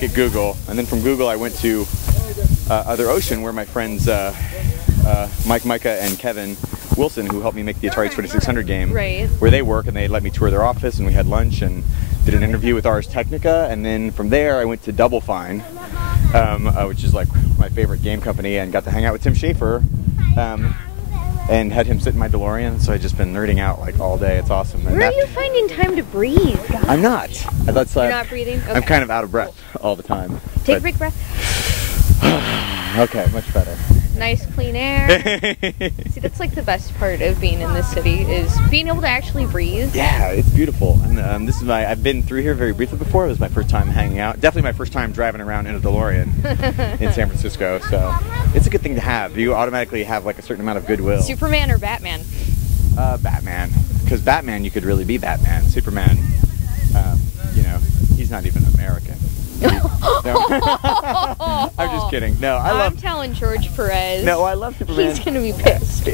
week at Google, and then from Google I went to Other Ocean, where my friends Micah, and Kevin Wilson, who helped me make the Atari 2600 game, where they work, and they let me tour their office, and we had lunch and did an interview with Ars Technica, and then from there I went to Double Fine, which is like my favorite game company, and got to hang out with Tim Schafer, and had him sit in my DeLorean, so I've just been nerding out like all day. It's awesome. And where are you finding time to breathe? God. I'm not. That's, You're not breathing? Okay. I'm kind of out of breath all the time. Take a big breath. Okay, much better. Nice clean air. See, that's like the best part of being in this city, is being able to actually breathe. Yeah, it's beautiful. And this is I've been through here very briefly before. It was my first time hanging out. Definitely my first time driving around in a DeLorean in San Francisco. So it's a good thing to have. You automatically have like a certain amount of goodwill. Superman or Batman? Batman. Because Batman, you could really be Batman. Superman, you know, he's not even American. No. I'm just kidding. No, I'm telling George Perez. No, I love Superman. He's gonna be pissed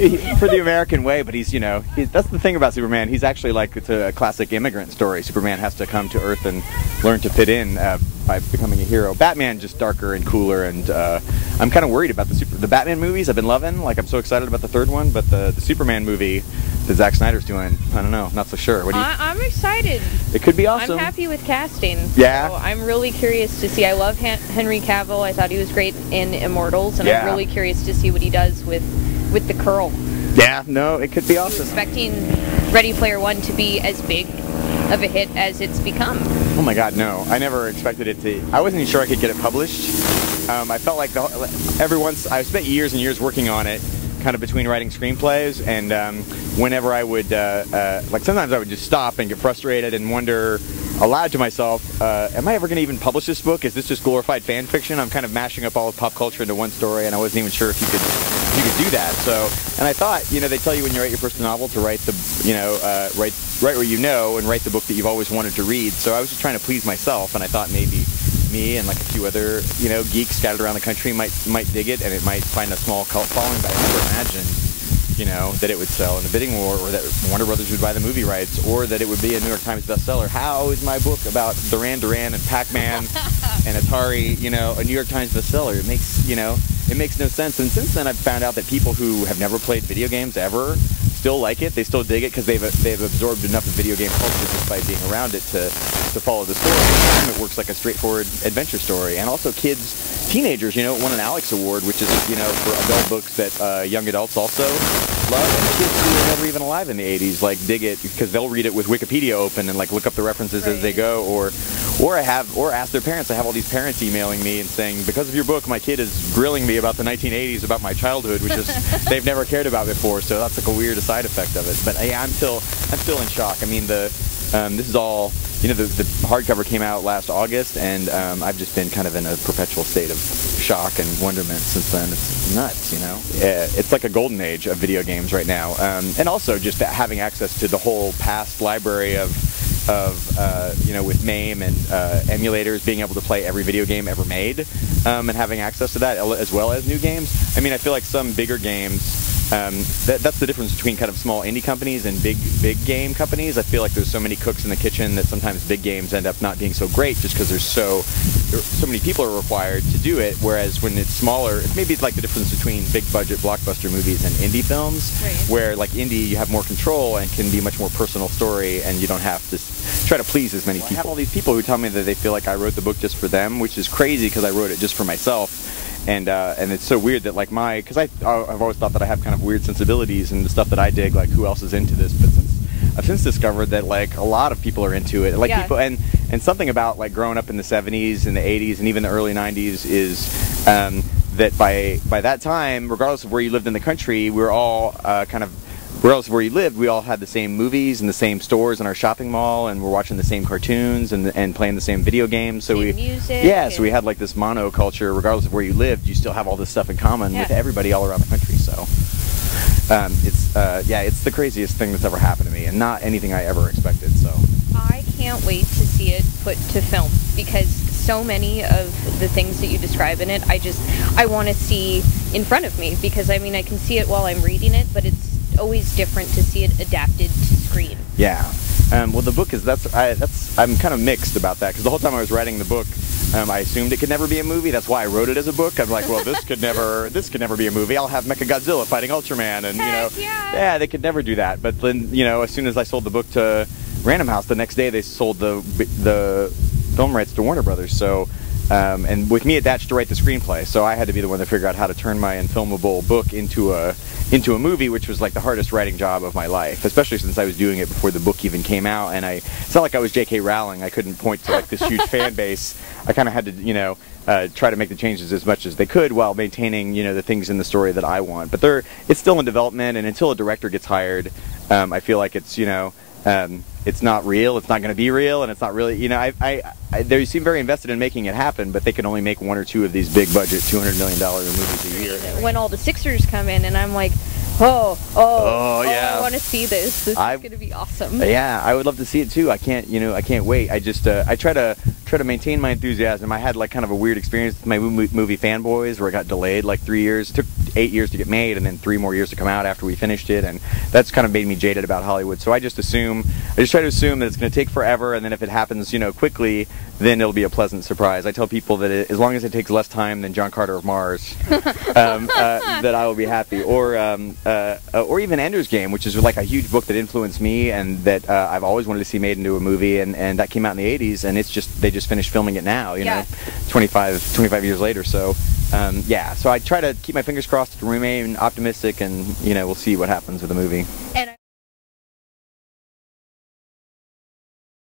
for the American way, but he's, you know, that's the thing about Superman. He's actually like, it's a classic immigrant story. Superman has to come to Earth and learn to fit in by becoming a hero. Batman just darker and cooler, and I'm kind of worried about the Batman movies. I've been loving. Like, I'm so excited about the third one, but the Superman movie that Zack Snyder's doing, I don't know, not so sure. What do you? I'm excited. It could be awesome. I'm happy with casting. Yeah. So I'm really curious to see. I love Henry Cavill. I thought he was great in Immortals, and I'm really curious to see what he does with the curl. Yeah, no, it could be awesome. I'm expecting Ready Player One to be as big of a hit as it's become. Oh my God, no! I never expected it to. I wasn't even sure I could get it published. I felt like I spent years and years working on it, kind of between writing screenplays, and whenever I would, like sometimes I would just stop and get frustrated and wonder aloud to myself, am I ever going to even publish this book? Is this just glorified fan fiction? I'm kind of mashing up all of pop culture into one story, and I wasn't even sure if you could do that. So, and I thought, you know, they tell you when you write your first novel to write the, you know, write where you know, and write the book that you've always wanted to read. So I was just trying to please myself, and I thought maybe me and like a few other, you know, geeks scattered around the country might dig it, and it might find a small cult following. But I never imagined, you know, that it would sell in the bidding war, or that Warner Brothers would buy the movie rights, or that it would be a New York Times bestseller. How is my book about Duran Duran and Pac-Man and Atari, you know, a New York Times bestseller? It makes, you know, it makes no sense. And since then, I've found out that people who have never played video games ever still like it. They still dig it because they've absorbed enough of video game culture just by being around it to follow the story. It works like a straightforward adventure story. And also kids, teenagers, you know, it won an Alex Award, which is, you know, for adult books that young adults also love. And kids who were never even alive in the 80s like dig it because they'll read it with Wikipedia open and like look up the references as they go, or ask their parents. I have all these parents emailing me and saying, because of your book, my kid is grilling me about the 1980s, about my childhood, which is they've never cared about before. So that's like a weird side effect of it. But yeah, I'm still in shock. I mean, this is all, you know, the hardcover came out last August, and I've just been kind of in a perpetual state of shock and wonderment since then. It's nuts, you know. It's like a golden age of video games right now, and also just having access to the whole past library of you know, with MAME and emulators, being able to play every video game ever made, and having access to that as well as new games. I mean, I feel like some bigger games, that's the difference between kind of small indie companies and big game companies. I feel like there's so many cooks in the kitchen that sometimes big games end up not being so great just because there's so many people are required to do it, whereas when it's smaller, maybe it's like the difference between big budget blockbuster movies and indie films, where like indie you have more control and can be a much more personal story, and you don't have to try to please as many people. I have all these people who tell me that they feel like I wrote the book just for them, which is crazy because I wrote it just for myself. And it's so weird that like because I've always thought that I have kind of weird sensibilities and the stuff that I dig, like who else is into this, but I've since discovered that like a lot of people are into it, like people, and something about like growing up in the 70s and the 80s and even the early 90s is that by that time, regardless of where you lived in the country, we were all regardless of where you lived, we all had the same movies and the same stores in our shopping mall, and we're watching the same cartoons and playing the same video games. So so we had like this monoculture. Regardless of where you lived, you still have all this stuff in common with everybody all around the country. So it's the craziest thing that's ever happened to me, and not anything I ever expected. So I can't wait to see it put to film, because so many of the things that you describe in it, I want to see in front of me, because I mean I can see it while I'm reading it, but it's always different to see it adapted to screen. Yeah. Well, the book is I'm kind of mixed about that, because the whole time I was writing the book, I assumed it could never be a movie. That's why I wrote it as a book. I'm like, well, this could never be a movie. I'll have Mechagodzilla fighting Ultraman, and yeah, they could never do that. But then, as soon as I sold the book to Random House, the next day they sold the film rights to Warner Brothers. So, and with me attached to write the screenplay, so I had to be the one to figure out how to turn my unfilmable book into a movie, which was like the hardest writing job of my life, especially since I was doing it before the book even came out. And it's not like I was J.K. Rowling. I couldn't point to like this huge fan base. I kind of had to, try to make the changes as much as they could while maintaining, the things in the story that I want. But it's still in development, and until a director gets hired, I feel like it's, it's not real. It's not going to be real, and it's not really, they seem very invested in making it happen, but they can only make one or two of these big budget $200 million movies a year. When all the Sixers come in, and I'm like, yeah, I want to see this. This is going to be awesome. Yeah, I would love to see it too. I can't wait. I just, I try to maintain my enthusiasm. I had like kind of a weird experience with my movie Fanboys, where it got delayed like 3 years. It took 8 years to get made, and then 3 more years to come out after we finished it, and that's kind of made me jaded about Hollywood. So I just try to assume that it's going to take forever, and then if it happens, quickly, then it'll be a pleasant surprise. I tell people that as long as it takes less time than John Carter of Mars, that I will be happy. Or even Ender's Game, which is like a huge book that influenced me, and that I've always wanted to see made into a movie, and that came out in the 80s, and they just finished filming it now, 25 years later. So so I try to keep my fingers crossed to remain optimistic, and we'll see what happens with the movie. And